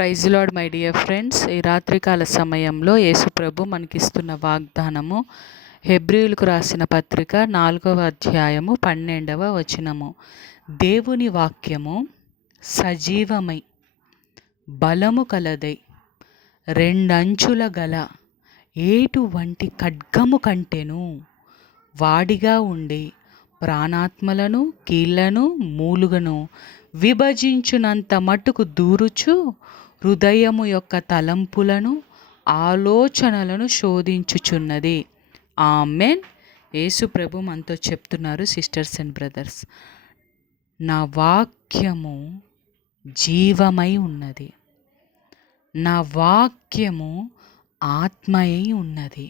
Praise Lord my dear friends. ఈ రాత్రికాల సమయంలో యేసుప్రభు మనకిస్తున్న వాగ్దానము హెబ్రీయులకు రాసిన పత్రిక 4వ అధ్యాయము 12వ వచనము. దేవుని వాక్యము సజీవమై బలము కలదై రెండంచుల గల ఏటు వంటి ఖడ్గము కంటెను వాడిగా ఉండి ప్రాణాత్మలను కీళ్లను మూలుగను విభజించునంత మట్టుకు దూరుచు హృదయము యొక్క తలంపులను ఆలోచనలను శోధించుచున్నది. ఆమెన్. యేసు ప్రభు మనతో చెప్తున్నారు, సిస్టర్స్ అండ్ బ్రదర్స్, నా వాక్యము జీవమై ఉన్నది, నా వాక్యము ఆత్మయై ఉన్నది,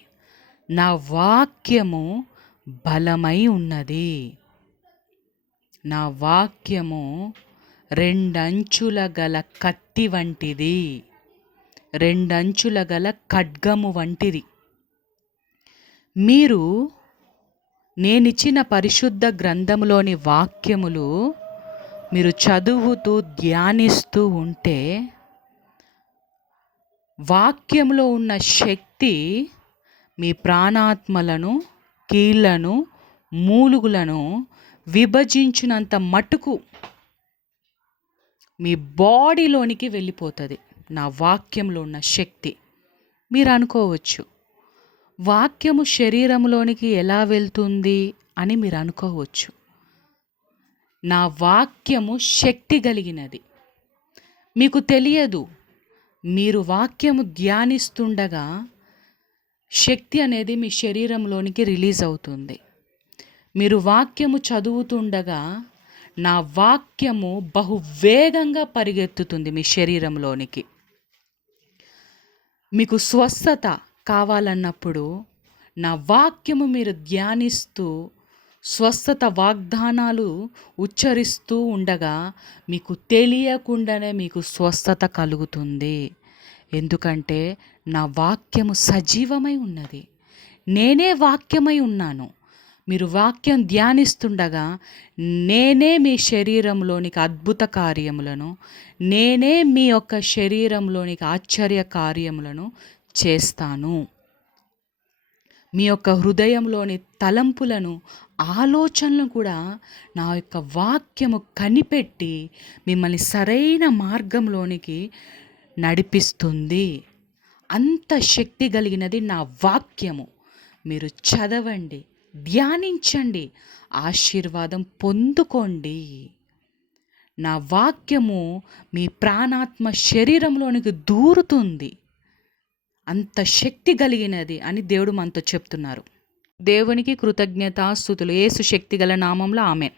నా వాక్యము బలమై ఉన్నది, నా వాక్యము రెండంచుల గల కత్తి వంటిది, రెండంచుల గల ఖడ్గము వంటిది. మీరు నేనిచ్చిన పరిశుద్ధ గ్రంథములోని వాక్యములు మీరు చదువుతూ ధ్యానిస్తూ ఉంటే వాక్యంలో ఉన్న శక్తి మీ ప్రాణాత్మలను కీళ్లను మూలుగులను విభజించినంత మటుకు మీ బాడీలోనికి వెళ్ళిపోతుంది. నా వాక్యంలో ఉన్న శక్తి. మీరు అనుకోవచ్చు, వాక్యము శరీరంలోనికి ఎలా వెళ్తుంది అని మీరు అనుకోవచ్చు. నా వాక్యము శక్తి కలిగినది. మీకు తెలియదు, మీరు వాక్యము ధ్యానిస్తుండగా శక్తి అనేది మీ శరీరంలోనికి రిలీజ్ అవుతుంది. మీరు వాక్యము చదువుతుండగా నా వాక్యము బహువేగంగా పరిగెత్తుతుంది మీ శరీరంలోనికి. మీకు స్వస్థత కావాలన్నప్పుడు నా వాక్యము మీరు ధ్యానిస్తూ స్వస్థత వాగ్దానాలు ఉచ్చరిస్తూ ఉండగా మీకు తెలియకుండానే మీకు స్వస్థత కలుగుతుంది. ఎందుకంటే నా వాక్యము సజీవమై ఉన్నది. నేనే వాక్యమై ఉన్నాను. మీరు వాక్యం ధ్యానిస్తుండగా నేనే మీ శరీరంలోనికి అద్భుత కార్యములను, నేనే మీ యొక్క శరీరంలోనికి ఆశ్చర్య కార్యములను చేస్తాను. మీ యొక్క హృదయంలోని తలంపులను ఆలోచనలను కూడా నా యొక్క వాక్యము కనిపెట్టి మిమ్మల్ని సరైన మార్గంలోనికి నడిపిస్తుంది. అంత శక్తి కలిగినది నా వాక్యము. మీరు చదవండి, ధ్యానించండి, ఆశీర్వాదం పొందుకోండి. నా వాక్యము మీ ప్రాణాత్మ శరీరంలోనికి దూరుతుంది. అంత శక్తి కలిగినది అని దేవుడు మనతో చెప్తున్నారు. దేవునికి కృతజ్ఞతాస్తుతులు. యేసు శక్తి గల నామంలో ఆమేన్.